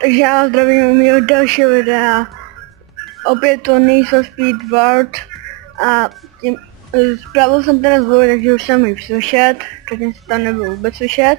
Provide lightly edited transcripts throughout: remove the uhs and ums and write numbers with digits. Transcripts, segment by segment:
Takže já vás zdravím u mého dalšího videa. Opět to nejsou Speed World a tím zpravil jsem teda zvuk, takže už jsem ji slyšet. Předtím se tam nebyl vůbec slyšet.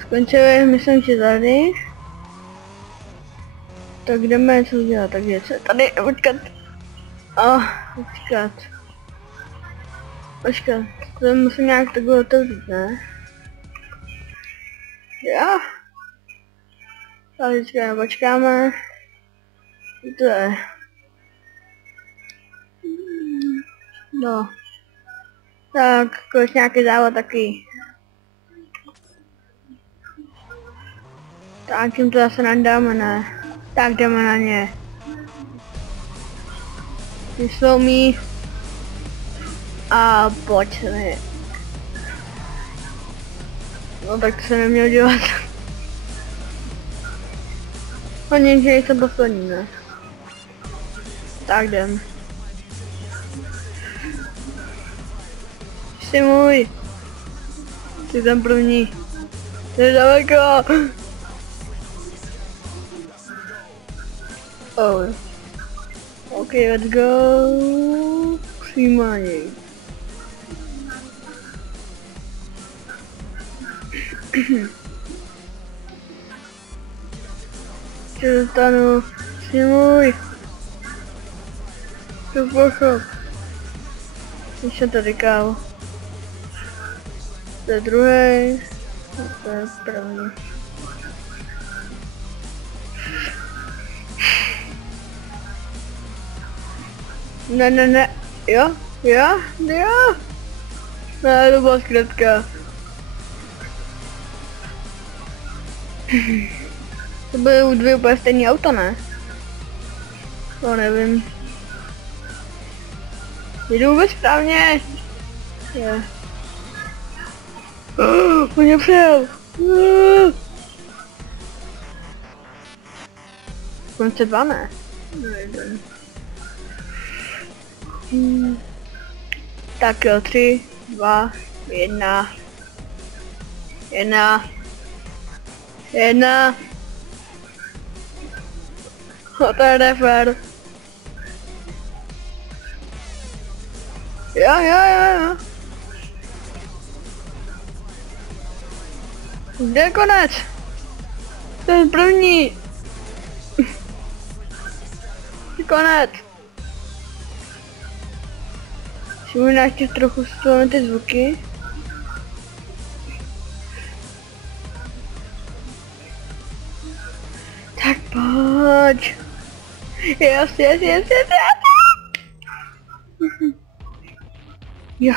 Skončili, myslím, že tady. Tak jdeme něco udělat, takže co tady, počkat. Počkat, to musím nějak takhle otevřít, ne? Jo? Tak teďka počkáme. To je. No. Tak, kolik nějaký závod taky. Tak tím to zase nadáme, ne? Tak jdeme na ně. Vyslou mi. A pojď mi. No tak to se neměl dělat. Oni, že nejsem poslední, ne? Tak jdem. Jsi můj. Jsi tam první. Jsi daleko. Oh. Ok, let's go. Přijímání. Co dostanu? Jsi můj. To pochop. Ještě tady kávo. To je druhý. To je první. Ne. Jo? Ne, to byla zkratka. To byly dvě úplně stejný auta, ne? To nevím. Jdu vůbec správně. Je. On mě přijel. Konce dva, ne? Nejden. Tak jo, 3, 2, 1. O, to je nefér. Jo. Kde je konec? Ten první. Konec. Si možná ještě trochu stvoříme ty zvuky. Tak pojď. Yes. Jo.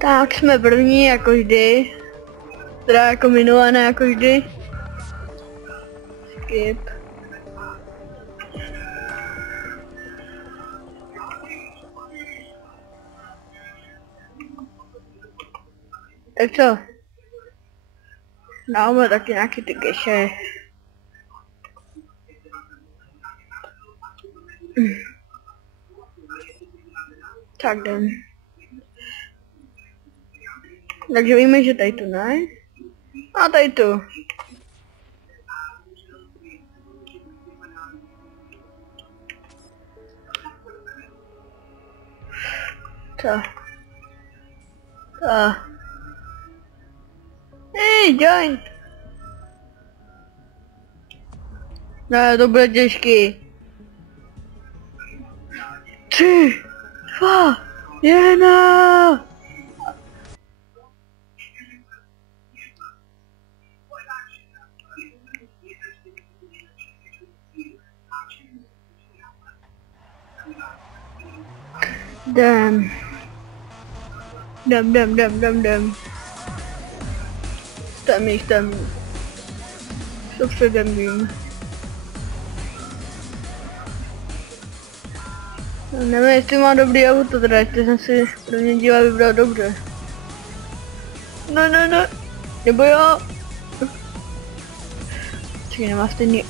Tak jsme první jako vždy. Teda jako minule, ne jako vždy. Skip. Tak co? Dáme taky nějaký ty keše. Tak jdem. Takže víme, že tady tu ne. A tady tu. Co? Hej, join! Ne, to bude těžký. 3, 2, 1. Jdem. Stem. Co předem vím. Nevím, jestli má dobrý auto teda, jestli jsem si pro mě díla vybral dobře. No. Nebo jo. Čekaj, nemá stejný.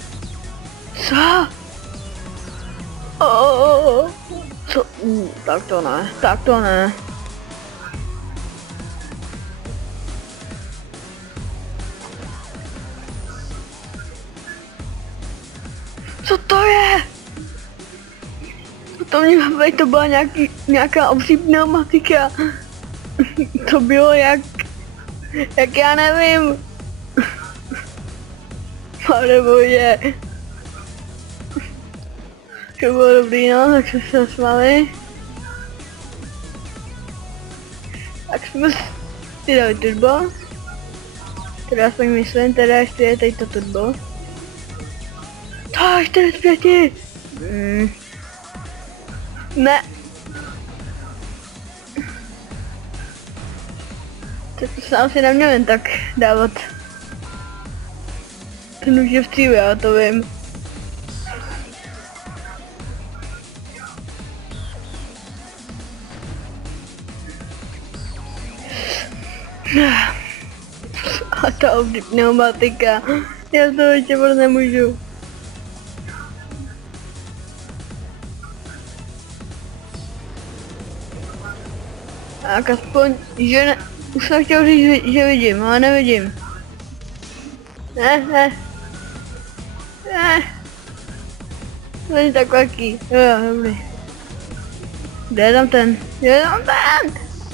Co? Co? Tak to ne. Co to je? To mělo být, to byla nějaká obří pneumatika. To bylo jak já nevím. Parebojě. To bylo dobrý, no, tak jsme se zasmali. Tak jsme si dali turbo. Teda aspoň myslím, teda ještě je tady to turbo. Tak, 4 z 5. Ne. Tak to se asi neměl jen tak dávat. Ten už je v cíli, já to vím. A ta pneumatika. Já z toho ještě moc nemůžu. Tak aspoň, že ne, už jsem chtěl říct, že vidím, ale nevidím. Ne. To není tak velký. Jo, dobrý. Kde je tam ten?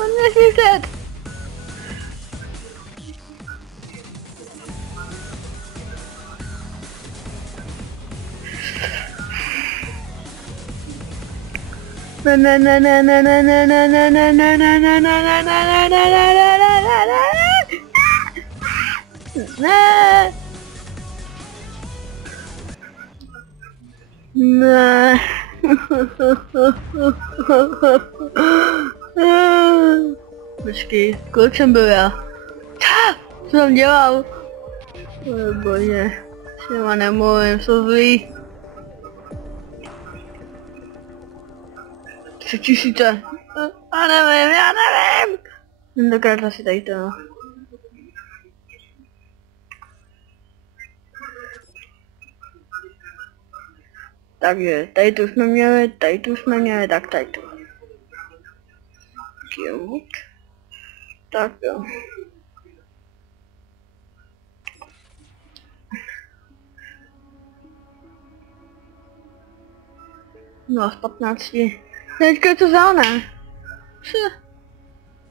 On nesmí před. Ne. Počkej, kolik jsem byl já? Co jsem dělal? Bože, s nima nemluvím, jsou zlý. 3000. Já nevím. Tentokrát asi tady to, no. Takže tady tu jsme měli, tak tady tu. Tak jo. No, z 15. Teďka je to zelené.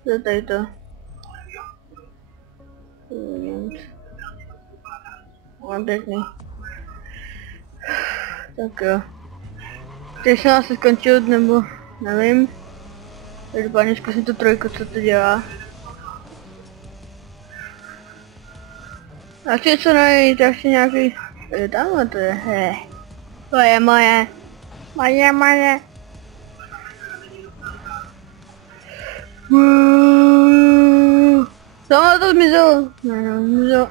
Co je tady to? Mám pěkný. Tak jo. Teď jsem asi skončil, nebo nevím. Každopádně zkusím tu trojku, co to dělá. A chci něco najít, ještě nějaký... Tamhle to je, To je moje. Moje. Tohle to zmizelo. Ne, zmizelo.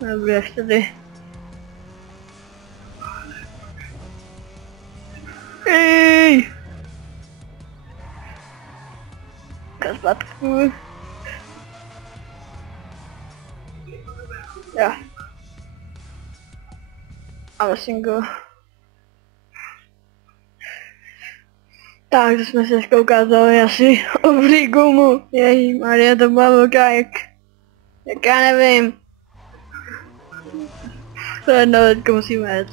Dobrý, až tady. Ej! Kazbatku. Já. A musím go. Tak, to jsme se dneska ukázali asi obří gumu. Její Maria, to byla velká jak já nevím. To jedno teďka musíme jet.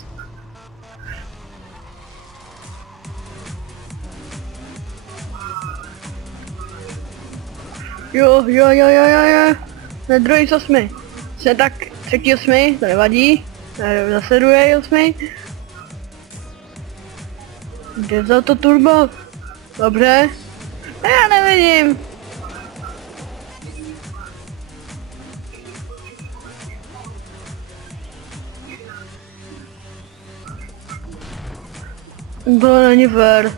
Jo. Na druhý z 8. Jsme tak 3. 8, to nevadí. Zase 2. 8. Kde za to turbo? Dobře. A já nevidím. To není fér.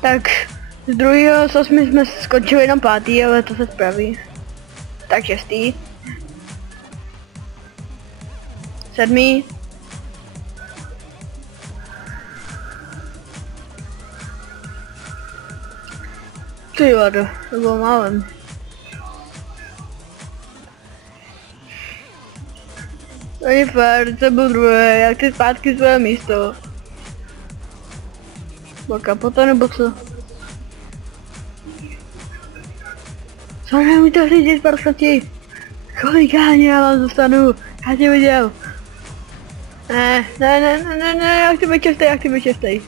Tak. Z druhého z 8 jsme skončili jenom 5, ale to se spraví. Tak 6. 7. Ty vado, to bylo málem. To není fér, to byl druhé, jak ty zpátky své místo. Byl kapota nebo co? Co nemůžu to říct, parfati? Kolik já vás dostanu? Já tě viděl. Ne, jak ty čestej.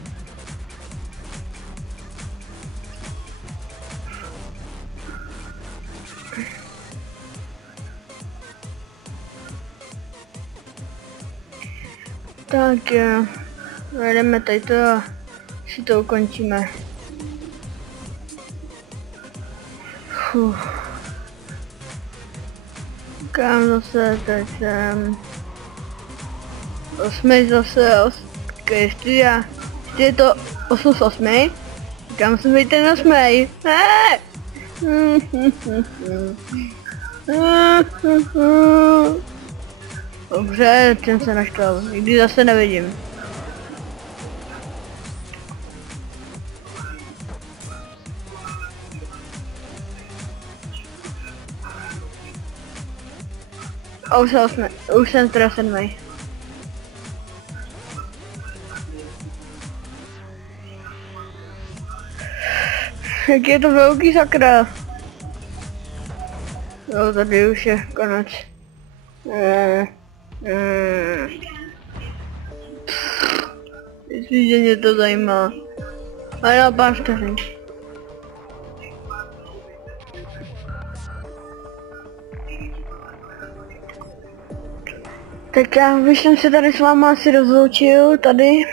Tak jo, jdeme tady to a si to ukončíme. Kam zase, teď jsem... 8 zase, jestli je to 8 z 8, kam jsem být ten 8. Dobře, ten se naštval, nikdy zase nevidím. A už jsem teda 7. Jak je to velký, sakra. Jo, tady už je konec. Myslím, že mě to zajímá. Ale na pár vteřin. Tak já už jsem se tady s váma asi rozloučil, tady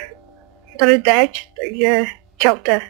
teď, takže čaute.